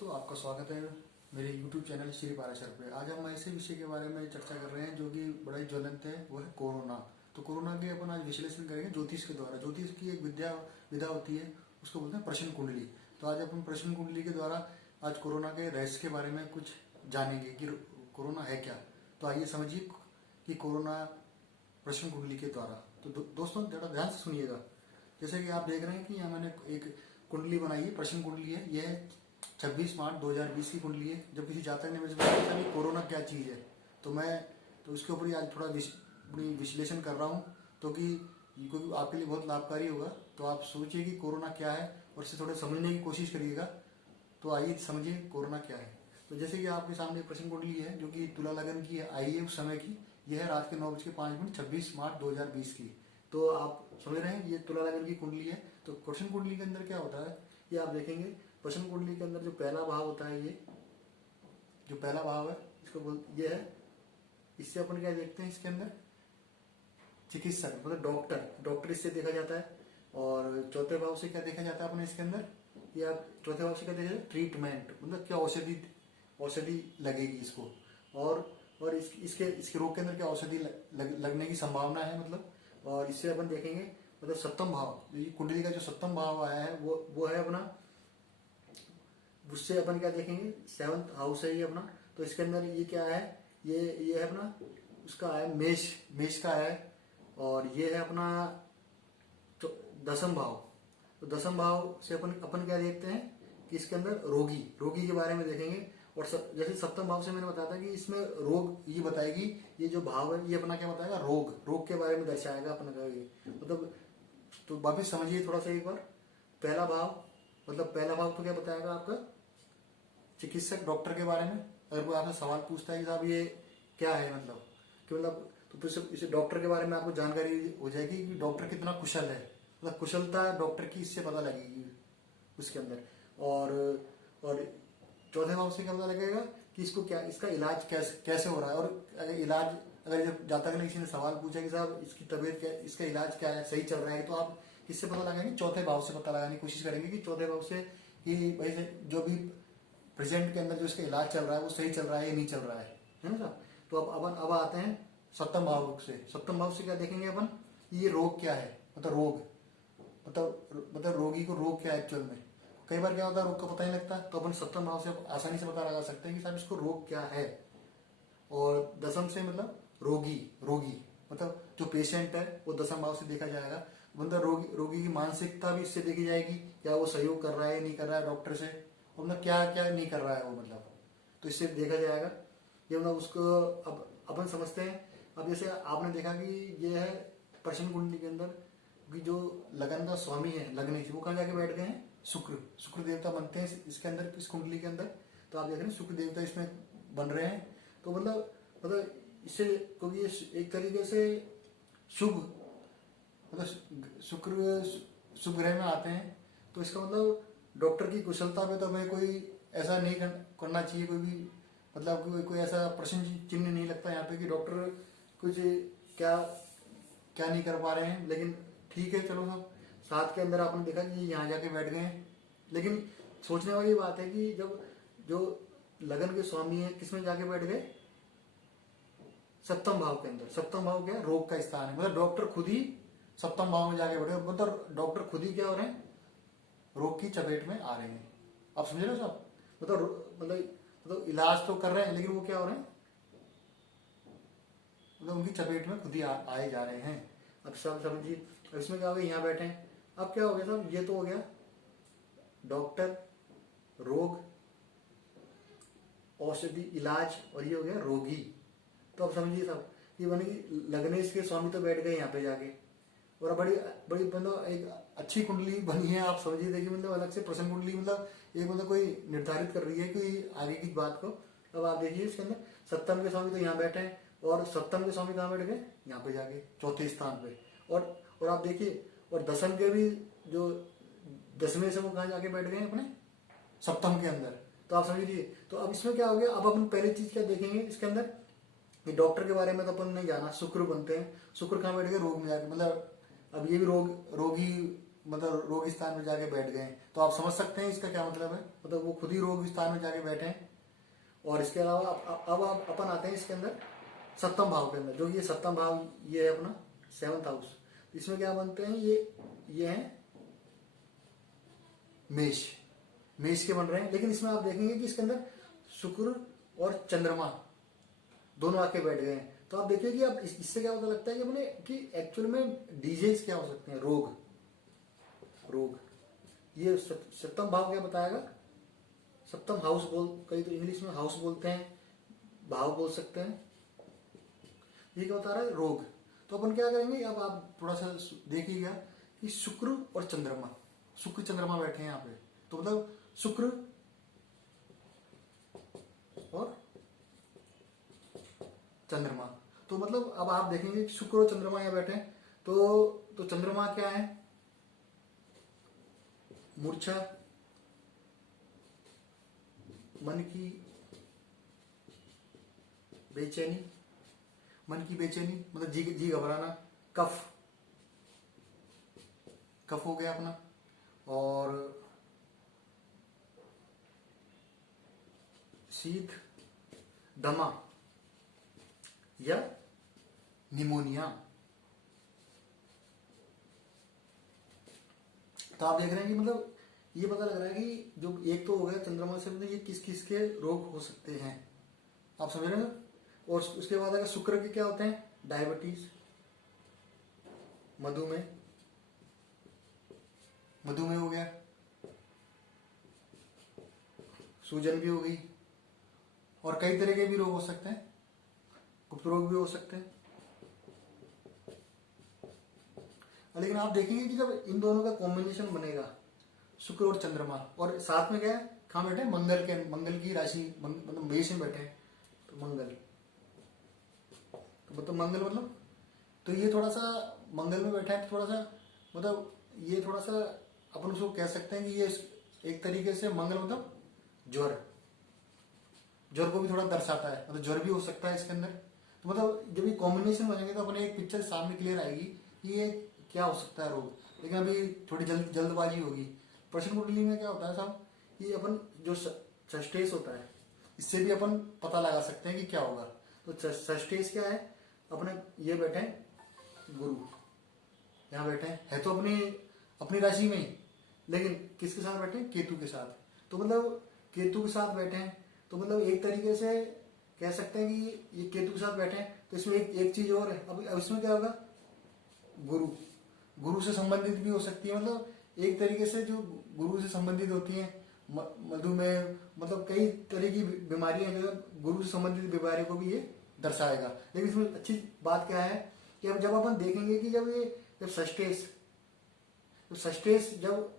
दोस्तों, आपका स्वागत है मेरे YouTube चैनल श्री पाराशर पे। आज हम ऐसे विषय के बारे में चर्चा कर रहे हैं जो कि बड़ा ही ज्वलंत है, वो है कोरोना। तो कोरोना के अपन आज विश्लेषण करेंगे ज्योतिष के द्वारा। ज्योतिष की एक विधा होती है, उसको बोलते हैं प्रश्न कुंडली। तो आज अपन प्रश्न कुंडली के द्वारा आज कोरोना के रहस्य के बारे में कुछ जानेंगे कि कोरोना है क्या। तो आइए समझिए कि कोरोना प्रश्न कुंडली के द्वारा। तो दोस्तों जरा ध्यान से सुनिएगा। जैसे कि आप देख रहे हैं कि यहाँ मैंने एक कुंडली बनाई है, प्रश्न कुंडली है। यह 26 मार्च 2020 की कुंडली है। जब किसी जातक ने मुझे बताया था कि कोरोना क्या चीज़ है, तो उसके ऊपर ही आज थोड़ा विश्लेषण कर रहा हूँ, तो क्योंकि आपके लिए बहुत लाभकारी होगा। तो आप सोचिए कि कोरोना क्या है और इसे थोड़ा समझने की कोशिश करिएगा। तो आइए समझिए कोरोना क्या है। तो जैसे कि आपके सामने प्रश्न कुंडली है जो कि तुला लगन की आई है उस समय की। यह है रात के 9:05 26 मार्च 2020 की। तो आप समझ रहे हैं ये तुला लगन की कुंडली है। तो प्रश्न कुंडली के अंदर क्या होता है ये आप देखेंगे। प्रश्न कुंडली के अंदर जो पहला भाव होता है, ये जो पहला भाव है इसको ये है। इससे अपन क्या देखते हैं, इसके अंदर चिकित्सक मतलब डॉक्टर इससे देखा जाता है। और चौथे भाव से क्या देखा जाता है अपने इसके अंदर, या चौथे भाव से क्या देखा जाता है, ट्रीटमेंट मतलब क्या औषधि लगेगी इसको। और इसके रोग के अंदर क्या औषधि लगने की संभावना है मतलब। और इससे अपन देखेंगे मतलब सप्तम भाव, कुंडली का जो सप्तम भाव आया है वो है अपना। उससे अपन क्या देखेंगे, 7th हाउस है ये अपना। तो इसके अंदर ये क्या है, ये है अपना उसका है मेष का है। और ये है अपना दसम भाव। तो दसम भाव से अपन क्या देखते हैं कि इसके अंदर रोगी के बारे में देखेंगे। और जैसे सप्तम भाव से मैंने बताया था कि इसमें रोग ये बताएगी, ये जो भाव है ये अपना क्या बताएगा, रोग के बारे में दर्शाएगा अपना का ये मतलब। तो वापिस समझिए थोड़ा सा एक बार। पहला भाव तो क्या बताएगा आपका, चिकित्सक डॉक्टर के बारे में। अगर कोई आपसे सवाल पूछता है कि साहब ये क्या है मतलब कि तो फिर इसे डॉक्टर के बारे में आपको जानकारी हो जाएगी कि डॉक्टर कितना कुशल है, मतलब कुशलता डॉक्टर की इससे पता लगेगी उसके अंदर। और चौथे भाव से क्या पता लगेगा कि इसका इलाज कैसे हो रहा है। और अगर जब जातक ने किसी ने सवाल पूछा कि साहब इसकी तबीयत क्या, इसका इलाज क्या है, सही चल रहा है, तो आप किससे पता लगाएंगे, चौथे भाव से पता लगाने की कोशिश करेंगे कि चौथे भाव से कि भाई जो भी प्रेजेंट के अंदर जो इसका इलाज चल रहा है वो सही चल रहा है या नहीं चल रहा है ना साहब। तो अब आते हैं सप्तम भाव से। सप्तम भाव से क्या देखेंगे अपन, ये रोग क्या है, मतलब रोगी को रोग क्या है एक्चुअल में। कई बार क्या होता है रोग का पता नहीं लगता, तो अपन सप्तम भाव से आसानी से पता लगा सकते हैं कि साहब इसको रोग क्या है। और दसम से मतलब रोगी मतलब जो पेशेंट है वो दसम भाव से देखा जाएगा। मतलब रोगी की मानसिकता भी इससे देखी जाएगी, क्या वो सहयोग कर रहा है नहीं कर रहा है डॉक्टर से, और मतलब क्या क्या नहीं कर रहा है वो मतलब। तो इससे देखा जाएगा ये मतलब उसको। अब अपन समझते हैं। अब जैसे आपने देखा कि ये है प्रश्न कुंडली के अंदर कि जो लगन का स्वामी है, लगनेश, वो कहाँ जाके बैठ गए हैं, शुक्र देवता बनते हैं इसके अंदर, इस कुंडली के अंदर। तो आप देख रहे हैं शुक्र देवता इसमें बन रहे हैं। तो मतलब इससे क्योंकि ये एक तरीके से शुभ मतलब शुभ ग्रह में आते हैं। तो इसका मतलब डॉक्टर की कुशलता पे तो हमें कोई ऐसा नहीं करना चाहिए, कोई भी मतलब कोई ऐसा प्रश्न चिन्ह नहीं लगता यहाँ पे कि डॉक्टर कुछ क्या नहीं कर पा रहे हैं। लेकिन ठीक है, चलो सब साथ के अंदर आपने देखा कि यहाँ जाके बैठ गए हैं। लेकिन सोचने वाली बात है कि जब जो लगन के स्वामी है किसमें जाके बैठ गए, सप्तम भाव के अंदर। सप्तम भाव क्या है, रोग का स्थान है। मतलब डॉक्टर खुद ही सप्तम भाव में जाके बैठे, मतलब डॉक्टर खुद ही क्या हो रहे हैं, रोग की चपेट में आ रहे हैं। आप समझ रहे हो साहब, मतलब इलाज तो कर रहे हैं लेकिन वो क्या हो रहे हैं, मतलब उनकी चपेट में खुद ही आए जा रहे हैं। अब सब समझिए। अब इसमें क्या हो गया, यहाँ बैठे हैं। अब क्या हो गया साहब, ये तो हो गया डॉक्टर, रोग, औषधि, इलाज, और ये हो गया रोगी। तो अब समझिए साहब ये बने कि लगनेश के स्वामी तो बैठ गए यहाँ पे जाके। और बड़ी बड़ी मतलब एक अच्छी कुंडली बनी है। आप समझिए, देखिए मतलब अलग से प्रश्न कुंडली मतलब एक मतलब कोई निर्धारित कर रही है कोई आगे की बात को। अब आप देखिए इसके अंदर सप्तम के स्वामी तो यहाँ बैठे हैं, और सप्तम के स्वामी कहाँ बैठ गए, यहाँ पे जाके चौथे स्थान पे। और आप देखिए, और दसम के भी जो 10वें से वो कहाँ जाके बैठ गए अपने सप्तम के अंदर। तो आप समझिए। तो अब इसमें क्या हो गया, अब अपन पहली चीज क्या देखेंगे इसके अंदर, कि डॉक्टर के बारे में तो अपन नहीं जाना, शुक्र बनते हैं। शुक्र कहाँ बैठ गए, रोग में जाके। मतलब अब ये भी रोगी मतलब रोग स्थान में जाके बैठ गए, तो आप समझ सकते हैं इसका क्या मतलब है। मतलब वो खुद ही रोग स्थान में जाके बैठे हैं। और इसके अलावा अब आप अपन आते हैं इसके अंदर सप्तम भाव के अंदर, जो ये सप्तम भाव ये है अपना 7th हाउस। इसमें क्या बनते हैं, ये हैं मेष, मेष के बन रहे हैं। लेकिन इसमें आप देखेंगे कि इसके अंदर शुक्र और चंद्रमा दोनों आके बैठ गए हैं। तो आप देखिए कि अब इससे क्या पता लगता है कि अपने कि एक्चुअल में डिजीज क्या हो सकते हैं, रोग। ये सप्तम भाव क्या बताएगा, सप्तम हाउस कई तो इंग्लिश में हाउस बोलते हैं, भाव बोल सकते हैं। ये क्या बता रहा है, रोग। तो अपन क्या करेंगे, अब आप थोड़ा सा देखिएगा कि शुक्र और चंद्रमा बैठे हैं यहाँ पे। तो मतलब शुक्र और चंद्रमा, तो मतलब अब आप देखेंगे कि शुक्र और चंद्रमा यहाँ बैठे हैं। तो चंद्रमा क्या है, मूर्छा, मन की बेचैनी, मतलब जी घबराना, कफ हो गया अपना, और शीत, दमा या निमोनिया। तो आप देख रहे हैं कि मतलब ये पता लग रहा है कि जो एक तो हो गया चंद्रमा से, मतलब ये किस किस के रोग हो सकते हैं, आप समझ रहे हैं। और उसके बाद अगर शुक्र के क्या होते हैं, डायबिटीज, मधुमेह हो गया, सूजन भी हो गई, और कई तरह के भी रोग हो सकते हैं, गुप्त रोग भी हो सकते हैं। लेकिन आप देखेंगे कि जब इन दोनों का कॉम्बिनेशन बनेगा, शुक्र और चंद्रमा, और साथ में क्या है, कहाँ बैठे, मंगल की राशि, मतलब मेष में बैठे हैं, तो मंगल, तो मंगल मतलब, तो ये थोड़ा सा मंगल में बैठा है, तो थोड़ा सा मतलब ये थोड़ा सा अपन उसको कह सकते हैं कि ये एक तरीके से मंगल मतलब ज्वर को भी थोड़ा दर्शाता है, मतलब ज्वर भी हो सकता है इसके अंदर। तो मतलब जब ये कॉम्बिनेशन बनेंगे तो अपने एक पिक्चर सामने क्लियर आएगी कि ये क्या हो सकता है रोग। लेकिन अभी थोड़ी जल्दबाजी होगी। प्रश्न कुंडली में क्या होता है साहब, ये अपन जो सस्टेस होता है, इससे भी अपन पता लगा सकते हैं कि क्या होगा। तो सस्टेस क्या है, अपने ये बैठे हैं गुरु, यहाँ बैठे हैं, है तो अपनी राशि में ही, लेकिन किसके साथ बैठे हैं, केतु के साथ। तो मतलब केतु के साथ बैठे हैं, तो मतलब एक तरीके से कह सकते हैं कि ये केतु के साथ बैठे हैं। तो इसमें एक चीज और है, अब इसमें क्या होगा, गुरु से संबंधित भी हो सकती है, मतलब एक तरीके से जो गुरु से संबंधित होती हैं, मधुमेह, मतलब कई तरह की बीमारियां जो है गुरु से संबंधित बीमारियों को भी ये दर्शाएगा। लेकिन इसमें अच्छी बात क्या है कि अब जब अपन देखेंगे कि जब सस्टेस जब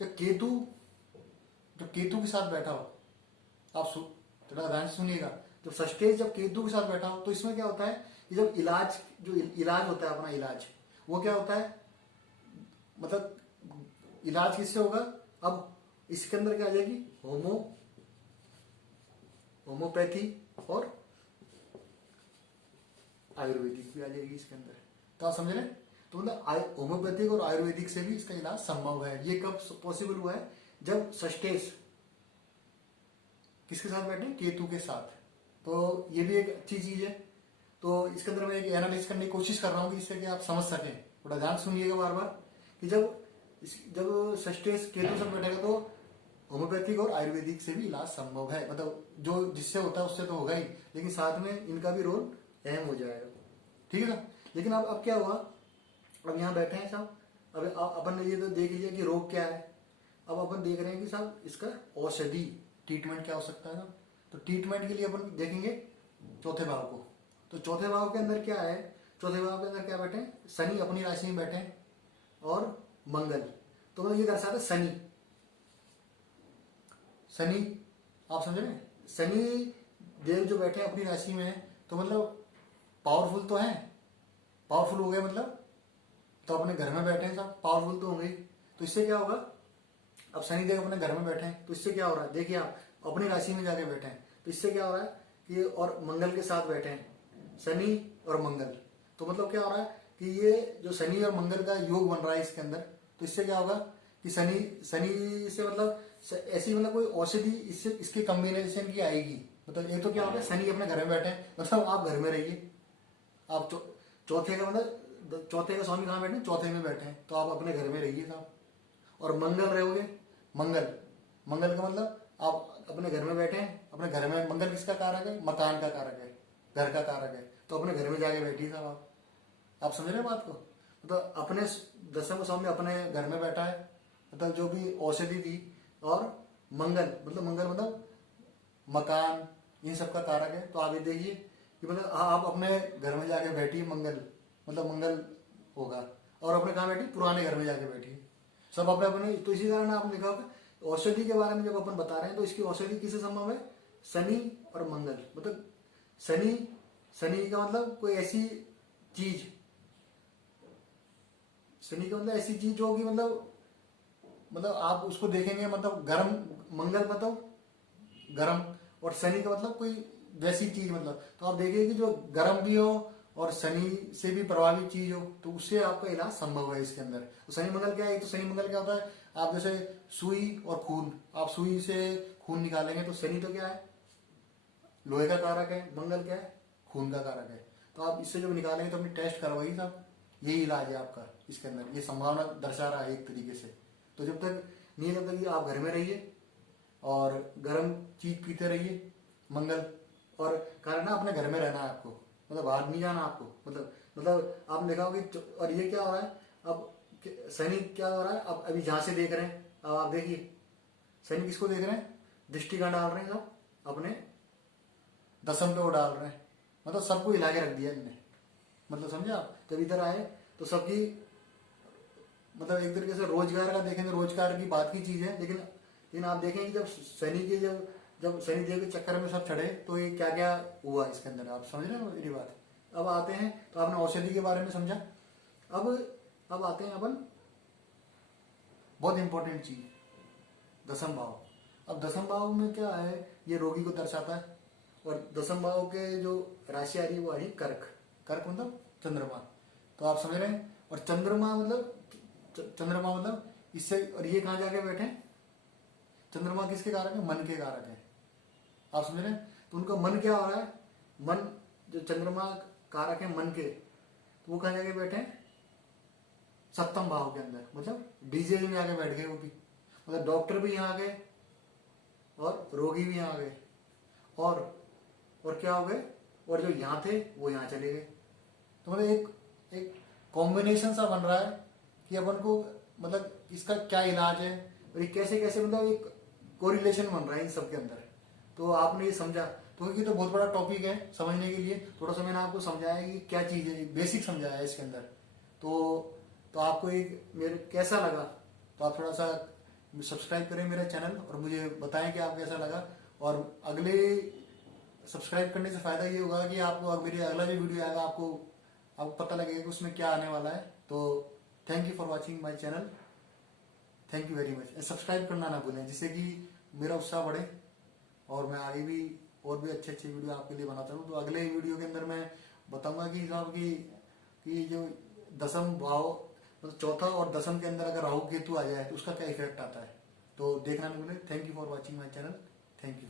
केतु के साथ बैठा हो, आप थोड़ा ध्यान से सुनिएगा, जब सस्टेस जब केतु के साथ बैठा हो, तो इसमें क्या होता है कि जब इलाज होता है अपना इलाज, वो क्या होता है, मतलब इलाज किससे होगा। अब इसके अंदर क्या आ जाएगी, होम्योपैथी और आयुर्वेदिक भी आ जाएगी इसके अंदर। तो आप समझ रहे हैं, तो मतलब होम्योपैथिक और आयुर्वेदिक से भी इसका इलाज संभव है। ये कब पॉसिबल हुआ है, जब सस्टेस किसके साथ बैठे, केतु के साथ। तो ये भी एक अच्छी चीज है। तो इसके अंदर मैं एक एनालिसिस करने की कोशिश कर रहा हूँ कि इससे कि आप समझ सकें। थोड़ा ध्यान सुनिएगा बार बार कि जब सस्टेस केतु साथ बैठेगा तो होम्योपैथिक और आयुर्वेदिक से भी इलाज संभव है। मतलब जो जिससे होता है उससे तो होगा ही, लेकिन साथ में इनका भी रोल अहम हो जाएगा, ठीक है ना। लेकिन अब क्या हुआ, अब यहाँ बैठे हैं साहब, अब अपन ने ये तो देख लिया कि रोग क्या है। अब अपन देख रहे हैं कि साहब इसका औषधि ट्रीटमेंट क्या हो सकता है ना। तो ट्रीटमेंट के लिए अपन देखेंगे चौथे भाव को। तो चौथे भाव के अंदर क्या है, चौथे भाव के अंदर क्या बैठे हैं, शनि अपनी राशि में बैठे हैं और मंगल। तो मतलब ये दर्शाता है शनि, आप समझ रहे हैं, शनि देव जो बैठे हैं अपनी राशि में है, तो मतलब पावरफुल तो है, पावरफुल हो गए मतलब, तो अपने घर में बैठे हैं सब, पावरफुल तो होंगे। तो इससे क्या होगा, अब शनिदेव अपने घर में बैठे हैं, तो इससे क्या हो रहा है, देखिए आप अपनी राशि में जाके बैठे हैं, तो इससे क्या हो रहा है कि और मंगल के साथ बैठे हैं, शनि और मंगल। तो मतलब क्या हो रहा है कि ये जो शनि और मंगल का योग बन रहा है इसके अंदर, तो इससे क्या होगा कि शनि शनि से मतलब ऐसी मतलब कोई औषधि इससे इसके कॉम्बिनेशन की आएगी। मतलब एक तो क्या होगा, शनि अपने घर में बैठे हैं, मतलब आप घर में रहिए, आप चौथे का मतलब चौथे का स्वामी कहाँ बैठे हैं, चौथे में बैठे हैं, तो आप अपने घर में रहिए साहब। और मंगल रहोगे, मंगल मंगल का मतलब आप अपने घर में बैठे हैं, अपने घर में, मंगल किसका कारक है, मकान का कारक है, घर का कारक है, तो अपने घर में जाके बैठिए साहब। आप समझ रहे हैं बात को। मतलब अपने दसम स्वामी अपने घर में बैठा है, मतलब जो भी औषधि थी। और मंगल मतलब मकान, इन सब का कारक है। तो आप ये देखिए कि मतलब आप अपने घर में जाके बैठिए, मंगल मतलब मंगल होगा। और अपने कहाँ बैठिए, पुराने घर में जाके बैठिए, सब अपने अपने। तो इसी कारण आपने देखा होगा औषधि के बारे में जब अपन बता रहे हैं तो इसकी औषधि किससे संभव है, शनि और मंगल। मतलब शनि शनि का मतलब कोई ऐसी चीज, शनि का मतलब ऐसी चीज जो कि मतलब आप उसको देखेंगे मतलब गर्म, मंगल मतलब गर्म, और शनि का मतलब कोई वैसी चीज मतलब। तो आप देखिए कि जो गर्म भी हो और शनि से भी प्रभावित चीज हो, तो उससे आपका इलाज संभव है इसके अंदर। तो शनि मंगल क्या है, तो शनि मंगल क्या होता है, आप जैसे सुई और खून, आप सुई से खून निकालेंगे तो शनि तो क्या है, लोहे का कारक है, मंगल क्या है, खून का कारक है। तो आप इससे जब निकालेंगे तो अपनी टेस्ट करवाइए साहब, यही इलाज है आपका इसके अंदर, ये संभावना दर्शा रहा है एक तरीके से। तो जब तक नहीं, जब तक आप घर में रहिए और गर्म चीज पीते रहिए, मंगल। और कारण ना अपने घर में रहना है आपको, मतलब बाहर नहीं जाना आपको। मतलब आपने देखा होगा। और ये क्या हो रहा है अब, शनि क्या हो रहा है अब, अभी जहां से देख रहे हैं, अब आप देखिए शनि किसको देख रहे हैं, दृष्टि कहाँ डाल रहे हैं सब, अपने दसम पे वो डाल रहे हैं। मतलब सबको हिला के रख दिया इनने। मतलब समझे आप, जब इधर आए तो सबकी मतलब एक तरीके से रोजगार का देखेंगे, रोजगार की बात की चीज है। लेकिन आप देखेंगे जब शनि के जब शनि देव के चक्कर में सब चढ़े तो ये क्या क्या हुआ इसके अंदर, आप समझ रहे हो मेरी बात। अब आते हैं, तो आपने औषधि के बारे में समझा। अब आते हैं अपन बहुत इंपॉर्टेंट चीज, दसम भाव। अब दसम भाव में क्या है, ये रोगी को दर्शाता है। और दसम भाव के जो राशि आ रही है वो आ रही है कर्क। कर्क मतलब चंद्रमा। तो आप समझ रहे हैं। और चंद्रमा मतलब इससे, और ये कहाँ जाके बैठे हैं, चंद्रमा किसके कारक है, मन के कारक है। आप समझ रहे हैं। तो उनका मन क्या हो रहा है, मन जो चंद्रमा कारक है मन के, तो वो कहाँ जाके बैठे हैं, सप्तम भाव के अंदर। मतलब डीजे में आके बैठ गए वो भी, मतलब डॉक्टर भी यहाँ आ गए और रोगी भी यहाँ आ गए, और क्या हो गए, और जो यहाँ थे वो यहाँ चले गए। तो मतलब एक कॉम्बिनेशन सा बन रहा है कि अपन को मतलब इसका क्या इलाज है, और ये कैसे कैसे मतलब एक कोरिलेशन बन रहा है इन सब के अंदर। तो आपने ये समझा, तो क्योंकि तो बहुत बड़ा टॉपिक है समझने के लिए, थोड़ा सा मैंने आपको समझाया कि क्या चीज़ है, बेसिक समझाया है इसके अंदर। तो आपको एक मेरे कैसा लगा, तो आप थोड़ा सा सब्सक्राइब करें मेरा चैनल और मुझे बताएं कि आपको कैसा लगा। और अगले सब्सक्राइब करने से फ़ायदा ये होगा कि आपको मेरी अगला जो वीडियो आएगा आपको पता लगेगा कि उसमें क्या आने वाला है। तो thank you for watching my channel, thank you very much. Subscribe करना ना भूलें, जिससे कि मेरा उत्साह बढ़े और मैं आगे भी और भी अच्छे अच्छे वीडियो आपके लिए बनाता हूँ। तो अगले वीडियो के अंदर मैं बताऊंगा कि साहब कि जो दसम भाव मतलब चौथा और दसम के अंदर अगर राहु केतु आ जाए तो उसका क्या इफेक्ट आता है। तो देखना नहीं भूलें। Thank you for watching my channel, thank you.